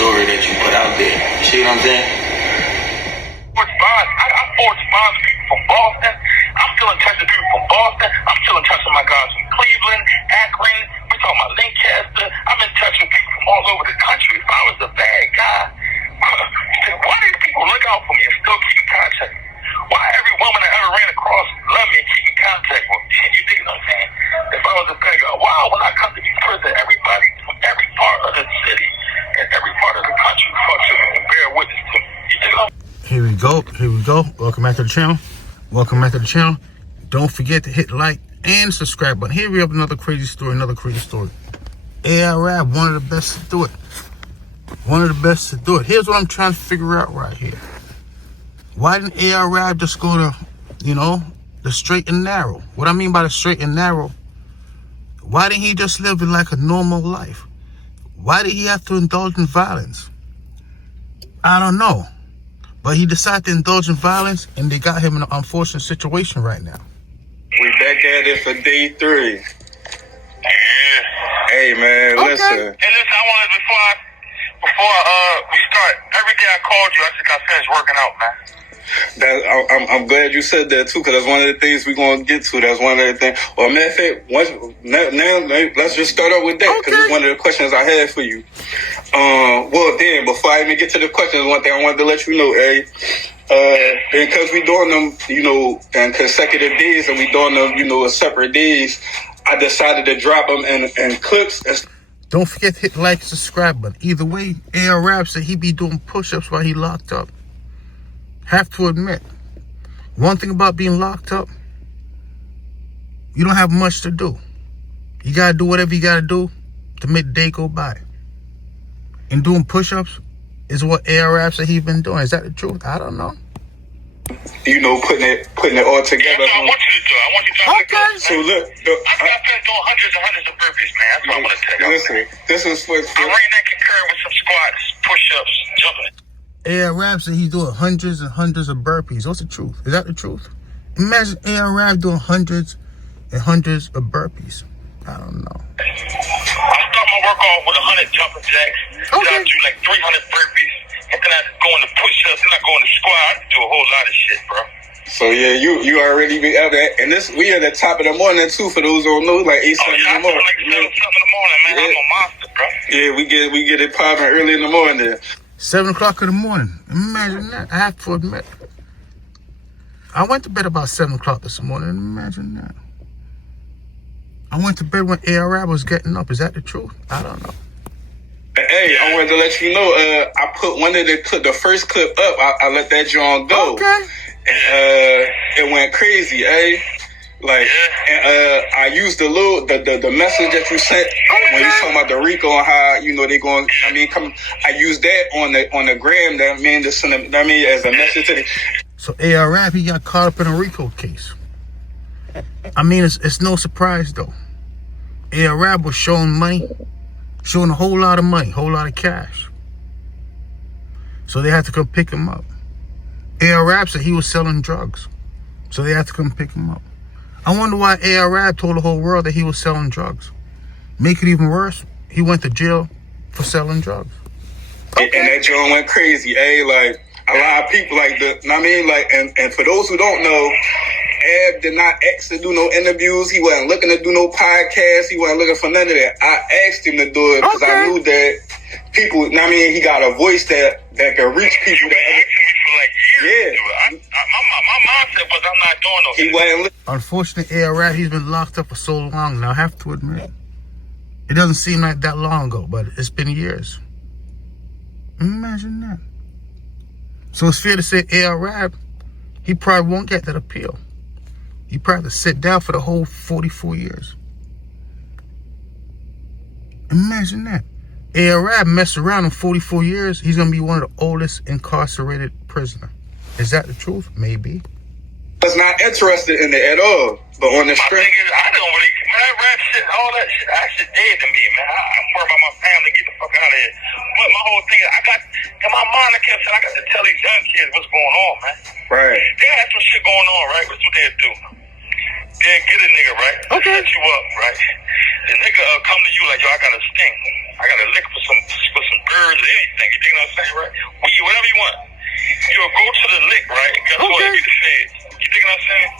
story that you put out there. You see what I'm saying? I forged bonds with people from Boston. I'm still in touch with people from Boston. I'm still in touch with my guys from Cleveland, Akron. We're talking about Lancaster. I'm in touch with people from all over the country. If I was a bad guy, why do people look out for me and still keep in contact? Why every woman I ever ran across love me and keep in contact with me? You dig what I'm saying? If I was a bad guy, wow, when I come to these prison, everybody from every part of the city and every part of the country fucks with me and bear witness to me. You dig what I'm saying? Here we go. Welcome back to the channel. Don't forget to hit like and subscribe button. Here we have another crazy story. AR-Ab, one of the best to do it. Here's what I'm trying to figure out right here. Why didn't AR-Ab just go to, the straight and narrow? What I mean by the straight and narrow, why didn't he just live like a normal life? Why did he have to indulge in violence? I don't know. But he decided to indulge in violence, and they got him in an unfortunate situation right now. We back at it for day 3. Yeah. Hey, man, listen. Hey, listen, I wanted before we start, every day I called you, I just got finished working out, man. I'm glad you said that, too, because that's one of the things we're going to get to. That's one of the things. Well, matter of fact, now let's just start out with that, because it's one of the questions I had for you. Well, then, before I even get to the questions, one thing I wanted to let you know, because we doing them, in consecutive days, and we doing them, in separate days, I decided to drop them in clips. Don't forget to hit like and subscribe button. Either way, AR-Ab said he be doing push-ups while he locked up. Have to admit, one thing about being locked up, you don't have much to do. You gotta do whatever you gotta do to make the day go by. And doing push-ups is what AR-Ab said he's been doing. Is that the truth? I don't know. Putting it all together. Yeah, I want you to do it. I want you to do it. Okay. So look, I got finished doing hundreds and hundreds of burpees, man. That's what I want to tell you. Listen, this is what I ran that concurrent with some squats, push-ups, jumping. AR-Ab said he's doing hundreds and hundreds of burpees. What's the truth? Is that the truth? Imagine AR-Ab doing hundreds and hundreds of burpees. I don't know. I start my work off with 100 jumping jacks. Okay. Then I do like 300 burpees. And then I go into push-ups. Then I go into squat. I do a whole lot of shit, bro. So yeah, you already be up there, and we at the top of the morning too. For those who don't know, like 8 7 in the morning. Like 7 in the morning, man. Yeah. I'm a monster, bro. Yeah, we get it popping early in the morning. 7 o'clock in the morning. Imagine that. I have to admit. I went to bed about 7 o'clock this morning. Imagine that. I went to bed when AR-Ab was getting up. Is that the truth? I don't know. Hey, I wanted to let you know, I put the first clip up. I let that John go. Okay. And it went crazy, and I used the message that you sent when you talking about the Rico and how they going. I used that on the gram. That mean to send them. As a message to the. So AR-Ab, he got caught up in a Rico case. It's no surprise though. AR-Ab was showing a whole lot of money, whole lot of cash. So they had to come pick him up. AR-Ab said he was selling drugs. So they had to come pick him up. I wonder why AR-Ab told the whole world that he was selling drugs. Make it even worse, he went to jail for selling drugs. Okay. And that John went crazy, like a lot of people and for those who don't know, Ab did not ask to do no interviews. He wasn't looking to do no podcasts. He wasn't looking for none of that. I asked him to do it because I knew that people, he got a voice that can reach people. Yeah. My mindset was I'm not doing no shit. He wasn't. Unfortunately, AR-Ab, he's been locked up for so long now. I have to admit, it doesn't seem like that long ago, but it's been years. Imagine that. So it's fair to say AR-Ab, he probably won't get that appeal. He probably have to sit down for the whole 44 years. Imagine that. AR-Ab messed around in 44 years. He's going to be one of the oldest incarcerated prisoners. Is that the truth? Maybe. I was not interested in it at all. But on the strength. My thing is, I don't really, that rap shit, all that shit, that shit dead to me, man. I'm worried about my family, get the fuck out of here. But my whole thing, in my mind, I kept saying, I got to tell these young kids what's going on, man. Right. They had some shit going on, right? What's what they'd do? They'd get a nigga, right? Okay. Set you up, right? The nigga come to you like, yo, I got a sting. I got a lick for some birds or anything. You what I'm saying, right? Weed, whatever you want. You'll go to the lick, right? And guess what? Okay. You the feds. You dig what I'm saying?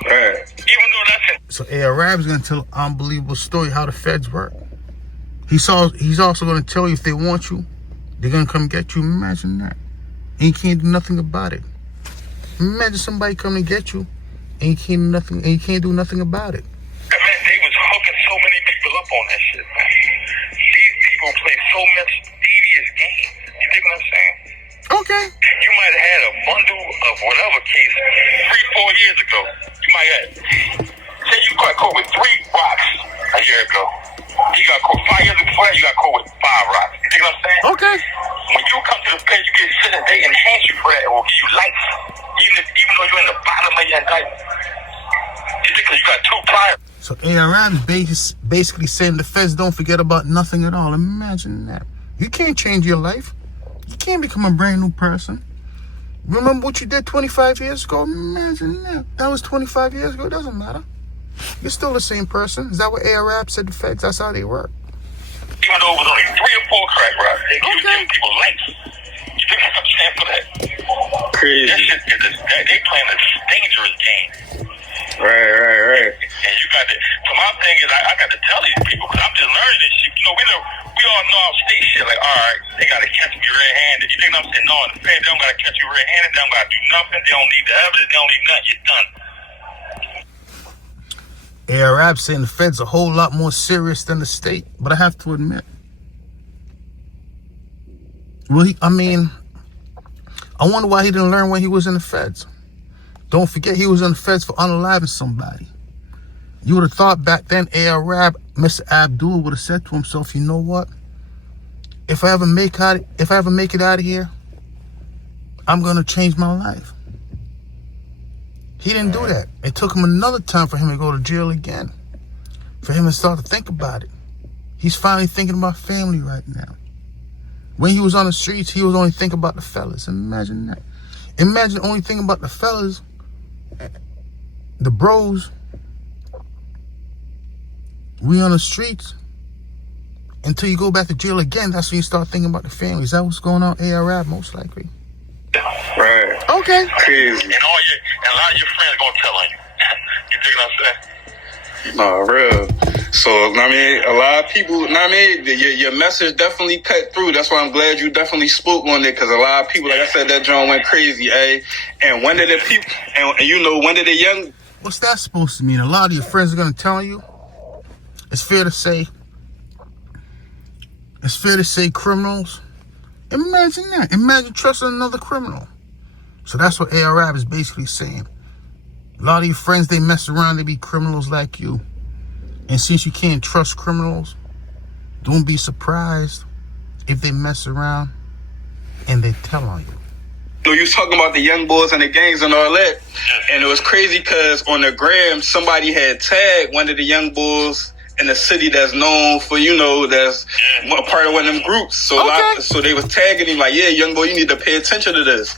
Right. Even though that's it. So Arab's gonna tell an unbelievable story how the feds work. He's also gonna tell you if they want you, they're gonna come get you. Imagine that. And you can't do nothing about it. Imagine somebody coming to get you and you can't do nothing about it. Man, they was hooking so many people up on that shit, man. These people play so much devious games. You dig what I'm saying? Okay. You might have had a bundle of whatever case 3-4 years ago. You might have, say you got caught with 3 rocks a year ago. You got caught 5 years before that, you got caught with 5 rocks. You dig what I'm saying? Okay. When you come to the page, you get sentenced, they enhance you for that. It will give you life. Even though you're in the bottom of your indictment. You think you got 2 priors. So Arab's basically saying the feds don't forget about nothing at all. Imagine that. You can't change your life. You can't become a brand new person. Remember what you did 25 years ago? Imagine that. That was 25 years ago. It doesn't matter. You're still the same person. Is that what Arab said? The feds, that's how they work. Even though it was only 3 or 4 crack rocks, they give people life. You think what I'm saying for that? Crazy. That shit is they playing a dangerous game. Right. And you got to. So my thing is, I got to tell these people because I'm just learning this shit. You know, we all know our state shit. Like, all right, they got to catch me red-handed. You think I'm saying? No, the feds don't got to catch you red-handed. They don't got to do nothing. They don't need the evidence. They don't need nothing. You're done. Arab saying the feds are a whole lot more serious than the state, but I have to admit, I wonder why he didn't learn when he was in the feds. Don't forget he was in the feds for unaliving somebody. You would have thought back then Arab, Mr. Abdul would have said to himself, you know what? If I ever make it out of here, I'm gonna change my life. He didn't do that. It took him another time for him to go to jail again. For him to start to think about it. He's finally thinking about family right now. When he was on the streets, he was only thinking about the fellas. Imagine that. Imagine only thinking about the fellas, the bros. We on the streets. Until you go back to jail again, that's when you start thinking about the family. Is that what's going on, Arab? Most likely. Right. Okay. And Crazy. a lot of your friends gonna tell on you. You dig what I'm saying? Nah, real. So, I mean, a lot of people, your message definitely cut through. That's why I'm glad you definitely spoke on it, because a lot of people, like I said, that John went crazy, eh? And when did the people, and when did the young... What's that supposed to mean? A lot of your friends are going to tell you? It's fair to say criminals. Imagine that. Imagine trusting another criminal. So that's what Arab is basically saying. A lot of your friends, they mess around, they be criminals like you. And since you can't trust criminals, don't be surprised if they mess around and they tell on you. You was talking about the young boys and the gangs and all that. And it was crazy because on the gram, somebody had tagged one of the young boys in the city that's known for, that's a part of one of them groups. So so they was tagging him like, yeah, young boy, you need to pay attention to this.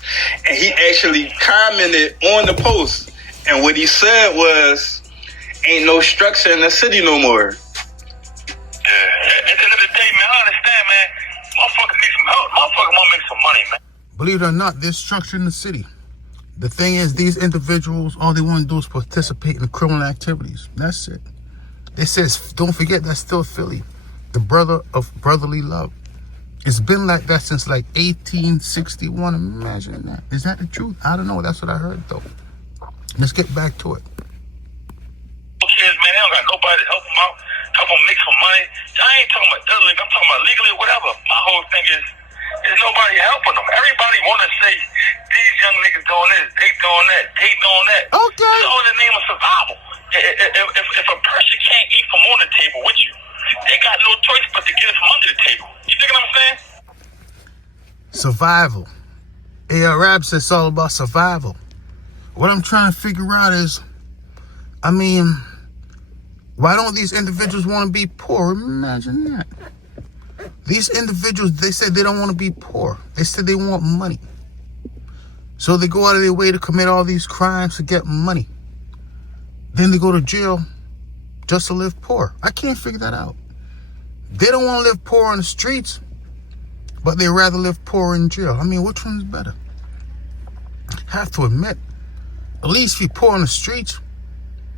And he actually commented on the post. And what he said was, ain't no structure in the city no more. Yeah. At the end of the day, man, I understand, man. Motherfuckers need some help. Motherfuckers want to make some money, man. Believe it or not, there's structure in the city. The thing is, these individuals, all they want to do is participate in criminal activities. That's it. They says, don't forget, that's still Philly, the brother of brotherly love. It's been like that since like 1861. Imagine that. Is that the truth? I don't know. That's what I heard, though. Let's get back to it. Kids, man, they don't got nobody to help them out, help them make some money. I ain't talking about illegally, I'm talking about legally or whatever. My whole thing is, there's nobody helping them. Everybody want to say, these young niggas doing this, they doing that, they doing that. Okay. It's all in the name of survival. If a person can't eat from on the table with you, they got no choice but to get it from under the table. You think what I'm saying? Survival. Arab says it's all about survival. What I'm trying to figure out is, why don't these individuals want to be poor? Imagine that. These individuals, they said they don't want to be poor. They said they want money. So they go out of their way to commit all these crimes to get money. Then they go to jail just to live poor. I can't figure that out. They don't want to live poor on the streets, but they rather live poor in jail. I mean, which one's better? Have to admit, at least if you're poor on the streets,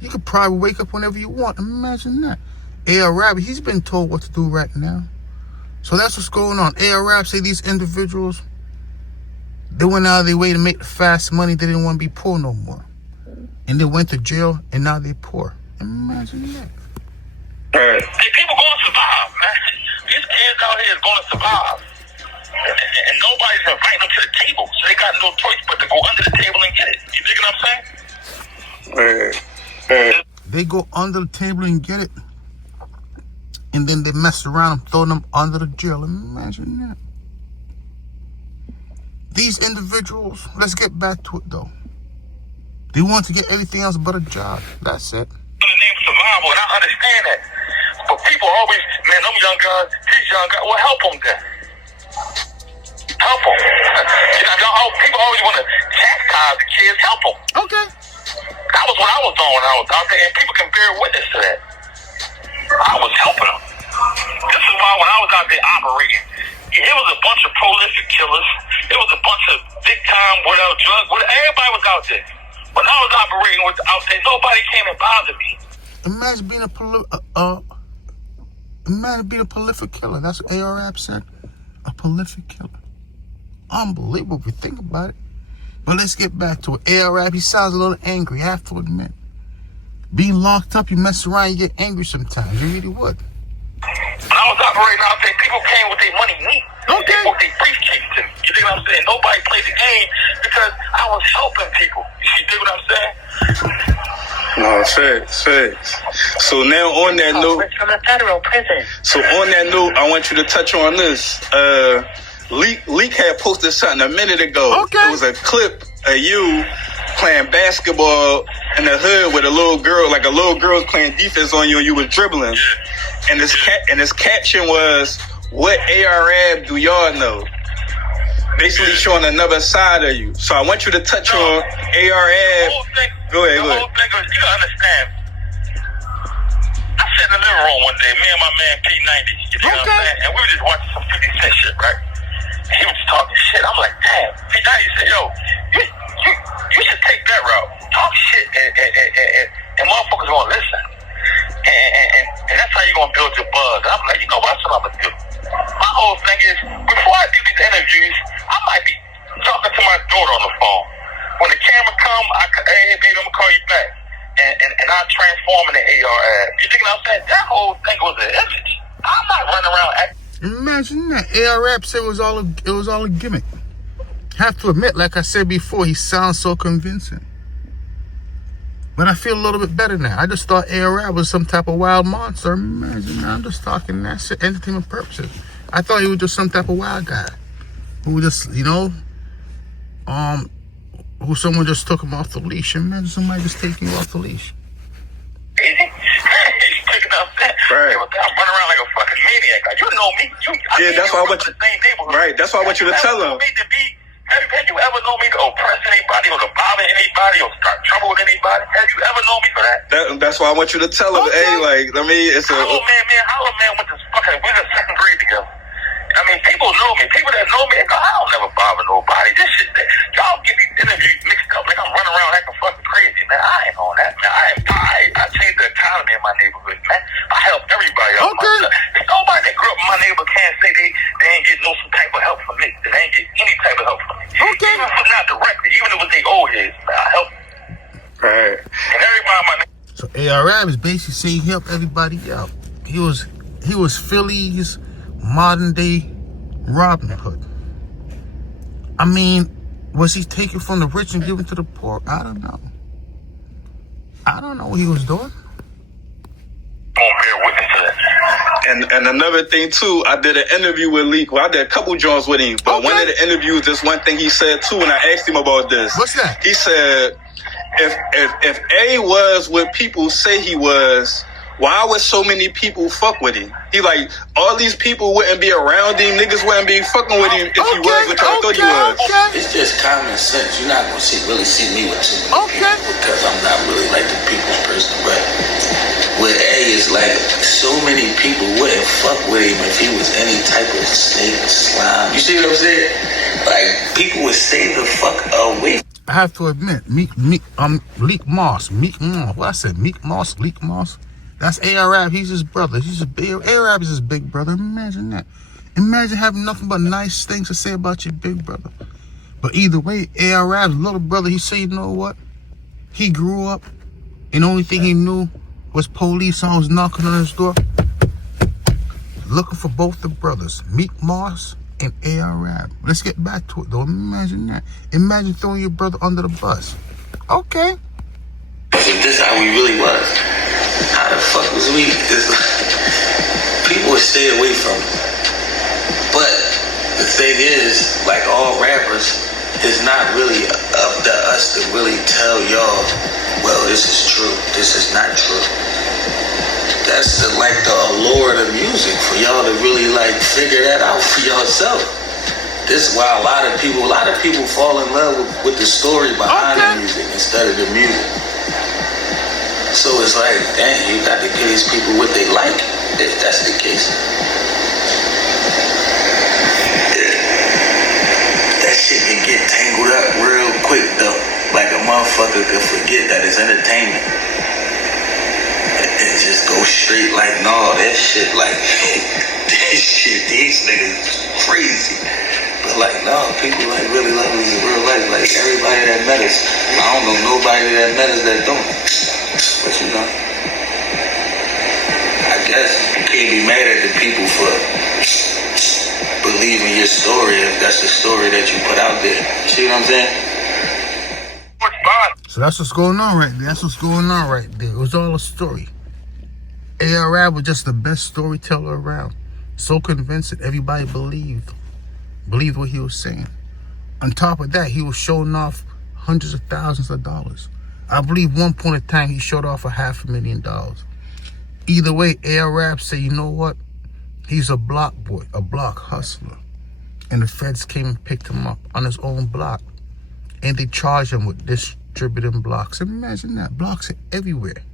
you could probably wake up whenever you want. Imagine that. A.R. Rabbit, he's been told what to do right now. So that's what's going on. A.R. Rabbit say these individuals, they went out of their way to make the fast money. They didn't want to be poor no more. And they went to jail, and now they're poor. Imagine that. Hey, people going to survive, man. These kids out here is going to survive. And nobody's inviting them to the table. So they got no choice but to go under the table and get it. You dig what I'm saying? They go under the table and get it. And then they mess around and throw them under the jail. Imagine that. These individuals, let's get back to it though. They want to get everything else but a job. That's it. In the name of survival, and I understand that. But people always, man, them young guys, these young guys, well, help them then. Help them. People always want to chastise the kids. Help them. Okay. That was what I was doing when I was out there, and people can bear witness to that. I was helping them. This is why when I was out there operating, it was a bunch of prolific killers. It was a bunch of big time, whatever, drugs, whatever. Everybody was out there. When I was operating out there, nobody came and bothered me. Imagine being a prolific killer. That's what A.R. Rabbit said. A prolific killer. Unbelievable if you think about it. But let's get back to it. A.R. Rabbit, he sounds a little angry, I have to admit. Being locked up, you mess around, you get angry sometimes. You really would. When I was operating out there, people came with their money neat. Okay. They brought their briefcase to me. You dig what I'm saying? Nobody played the game because I was helping people. You dig what I'm saying? No, facts. So now on that note, from a federal prison. So on that note, I want you to touch on this. Leak had posted something a minute ago. Okay. It was a clip of you playing basketball in the hood with a little girl, like a little girl was playing defense on you and you was dribbling. Yeah. And his caption was, "What ARAB do y'all know?" Basically showing another side of you. So I want you to touch on ARAB. Go ahead. The whole thing is, you gotta understand. I sat in the living room one day, me and my man P90, you know what I'm saying? And we were just watching some 50 Cent shit, right? And he was just talking shit. I'm like, damn. P90 said, yo, you should take that route. Talk shit and motherfuckers gonna listen. And that's how you gonna build your buzz. I'm like, you know what? That's what I'm gonna do. My whole thing is, before I do these interviews, I might be talking to my daughter on the phone. When the camera come, hey baby, I'm gonna call you back. And I transform in the AR. You think what I'm saying? That whole thing was an image. I'm not running around acting. Imagine that. A.R. Rabbit said it was all a gimmick. Have to admit, like I said before, he sounds so convincing. But I feel a little bit better now. I just thought A.R. Rabbit was some type of wild monster. Imagine, I'm just talking that's entertainment purposes. I thought he was just some type of wild guy who just, who someone just took him off the leash. Imagine somebody just taking you off the leash. He's picking up that. Right. I'm running around like a fucking maniac. Like, you know me. That's why I want you. Right. That's why I want you to tell him. Have you ever known me to oppress anybody or to bother anybody or start trouble with anybody? Have you ever known me for that? That's why I want you to tell him. Okay. Hey, it's a. Hollow Man went to fucking, we was in second grade together. I mean, people know me. People that know me, they go, I don't never bother nobody. This shit, y'all get these interviews mixed up like I'm running around acting fucking crazy, man. I ain't on that, man. I changed the economy in my neighborhood, man. I help everybody out. Okay. There's nobody that grew up in my neighborhood can't say they ain't get some type of help from me. They ain't get any type of help from me. Okay. Even if not directly, even if it was their old heads, man, I help them. Right. And everybody in my neighborhood. So A.R. Rabbit is basically saying he helped everybody out. He was Philly's modern day Robin Hood. I mean, was he taking from the rich and giving to the poor? I don't know. I don't know what he was doing. Won't bear witness to that. And another thing too, I did an interview with Leak. Well, I did a couple joints with him, but one of the interviews, this one thing he said too, when I asked him about this. What's that? He said, if A was what people say he was, why would so many people fuck with him? He like, all these people wouldn't be around him. Niggas wouldn't be fucking with him if he was what y'all thought he was. Okay. It's just common sense. You're not gonna really see me with too many people because I'm not really like the people's person, but with A is like so many people wouldn't fuck with him if he was any type of snake slime. You see what I'm saying? Like, people would stay the fuck away. I have to admit, Leak Moss. What I said, Meek Moss, Leak Moss. That's A-Rab. He's his brother. A-Rab is his big brother. Imagine that. Imagine having nothing but nice things to say about your big brother. But either way, A-Rab's little brother, he said, you know what? He grew up, and the only thing he knew was police. I was knocking on his door, looking for both the brothers, Meek Moss and A-Rab. Let's get back to it, though. Imagine that. Imagine throwing your brother under the bus. Okay. If this how we really was, how the fuck was we? It's like, people would stay away from it. But the thing is, like all rappers, it's not really up to us to really tell y'all, well, this is true, this is not true. That's the allure of the music, for y'all to really like figure that out for yourself. This is why a lot of people fall in love with the story behind the music instead of the music. So it's like, dang, you got to give these people what they like, if that's the case. That shit can get tangled up real quick though. Like a motherfucker could forget that it's entertainment and just go straight like, no, that shit like, these niggas crazy. But like, no, people like really love us in real life. Like everybody that met us, I don't know nobody that met us that don't. But you know, I guess you can't be mad at the people for believing your story if that's the story that you put out there. You see what I'm saying? So that's what's going on right there. That's what's going on right there. It was all a story. A-Rab was just the best storyteller around. So convincing, everybody believed what he was saying. On top of that, he was showing off hundreds of thousands of dollars. I believe one point in time he showed off $500,000. Either way, A-Rab said, you know what? He's a block boy, a block hustler. And the feds came and picked him up on his own block. And they charged him with distributing blocks. Imagine that. Blocks are everywhere.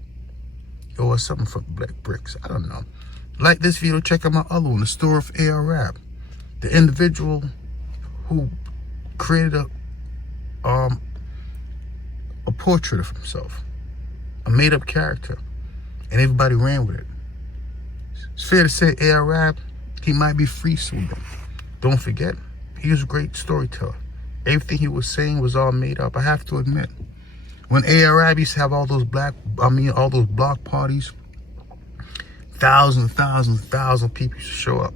Or something from Black Bricks. I don't know. Like this video, check out my other one, The Story of A-Rab. The individual who created a portrait of himself. A made-up character. And everybody ran with it. It's fair to say A-Rab, he might be free soon though. Don't forget, he was a great storyteller. Everything he was saying was all made up. I have to admit. When A-Rab used to have all those block parties, thousands of people used to show up.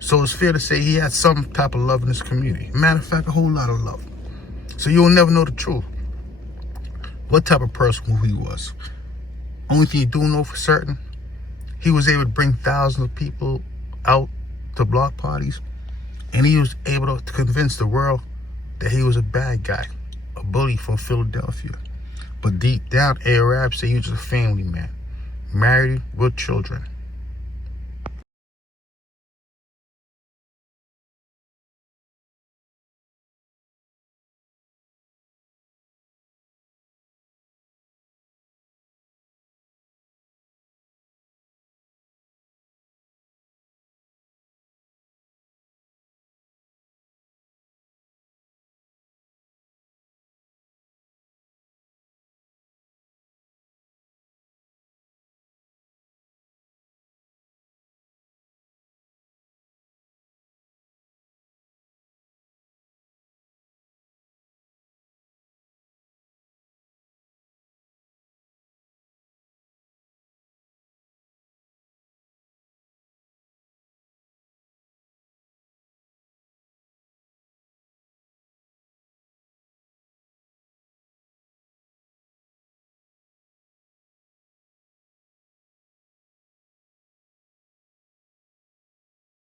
So it's fair to say he had some type of love in his community. Matter of fact, a whole lot of love. So you'll never know the truth. What type of person he was. Only thing you do know for certain, he was able to bring thousands of people out to block parties. And he was able to convince the world that he was a bad guy, a bully from Philadelphia. But deep down, A-Rab said he was a family man, married with children.